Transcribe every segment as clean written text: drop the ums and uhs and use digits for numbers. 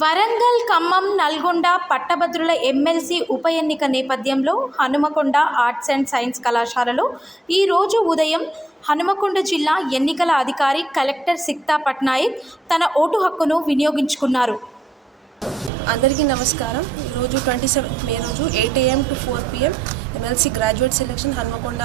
వరంగల్, ఖమ్మం, నల్గొండ పట్టభద్రుల ఎమ్మెల్సీ ఉప ఎన్నిక నేపథ్యంలో హనుమకొండ ఆర్ట్స్ అండ్ సైన్స్ కళాశాలలో ఈరోజు ఉదయం హనుమకొండ జిల్లా ఎన్నికల అధికారి కలెక్టర్ సిక్తా పట్నాయక్ తన ఓటు హక్కును వినియోగించుకున్నారు. అందరికీ నమస్కారం. ఈరోజు 27 మే రోజు 8 AM to 4 PM MLC graduate selection Hanumakonda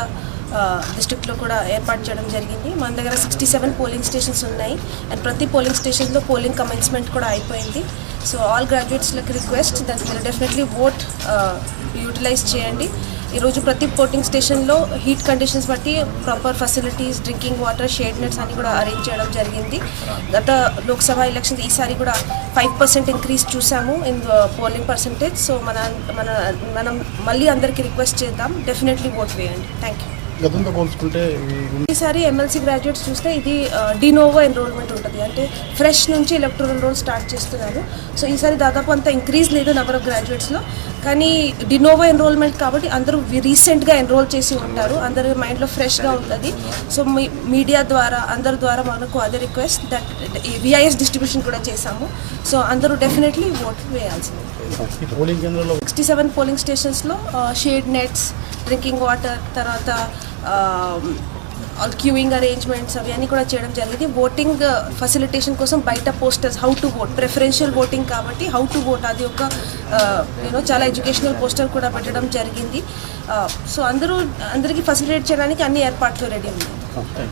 డిస్ట్రిక్ట్లో కూడా ఏర్పాటు చేయడం జరిగింది. మన దగ్గర 67 పోలింగ్ స్టేషన్స్ ఉన్నాయి అండ్ ప్రతి పోలింగ్ స్టేషన్లో పోలింగ్ కమెన్స్మెంట్ కూడా అయిపోయింది. సో ఆల్ గ్రాడ్యుయేట్స్లకు రిక్వెస్ట్ దాన్ని మీరు డెఫినెట్లీ ఓట్ యూటిలైజ్ చేయండి. ఈరోజు ప్రతి పోలింగ్ స్టేషన్లో హీట్ కండిషన్స్ బట్టి proper facilities, drinking water, shade nets అన్ని కూడా అరేంజ్ చేయడం జరిగింది. గత లోక్సభ ఎలక్షన్ ఈసారి కూడా 5% ఇంక్రీజ్ చూసాము ఇన్ పోలింగ్ పర్సంటేజ్. సో మనం మళ్ళీ అందరికీ రిక్వెస్ట్ చేద్దాం, డెఫినెట్లీ ఓట్ వేయండి. Thank you. గతంతో పోల్చుకుంటే ఈసారి ఎమ్మెల్సీ గ్రాడ్యుయేట్స్ చూస్తే ఇది డినోవో ఎన్రోల్మెంట్ ఉంటుంది, అంటే ఫ్రెష్ నుంచి ఎలక్టోరల్ రోల్ స్టార్ట్ చేస్తున్నారు. సో ఈసారి దాదాపు అంత ఇంక్రీజ్ లేదు నెంబర్ ఆఫ్ గ్రాడ్యుయేట్స్లో, కానీ డినోవో ఎన్రోల్మెంట్ కాబట్టి అందరూ రీసెంట్గా ఎన్రోల్ చేసి ఉంటారు, అందరి మైండ్లో ఫ్రెష్గా ఉంటుంది. సో మీడియా ద్వారా అందరి ద్వారా మనకు అదే రిక్వెస్ట్ దట్ విఐఎస్ డిస్ట్రిబ్యూషన్ కూడా చేశాము. సో అందరూ డెఫినెట్లీ ఓట్ వేయాల్సింది. 67 పోలింగ్ స్టేషన్స్లో షేడ్ నెట్స్, డ్రింకింగ్ వాటర్, తర్వాత క్యూయింగ్ అరేంజ్మెంట్స్ అవన్నీ కూడా చేయడం జరిగింది. ఓటింగ్ ఫెసిలిటేషన్ కోసం బయట posters, how to vote, preferential voting కాబట్టి హౌ టు ఓట్ అది ఒక చాలా ఎడ్యుకేషనల్ పోస్టర్ కూడా పెట్టడం జరిగింది. సో అందరికీ ఫెసిలిటేట్ చేయడానికి అన్ని ఏర్పాట్లు రెడీ ఉన్నాయి.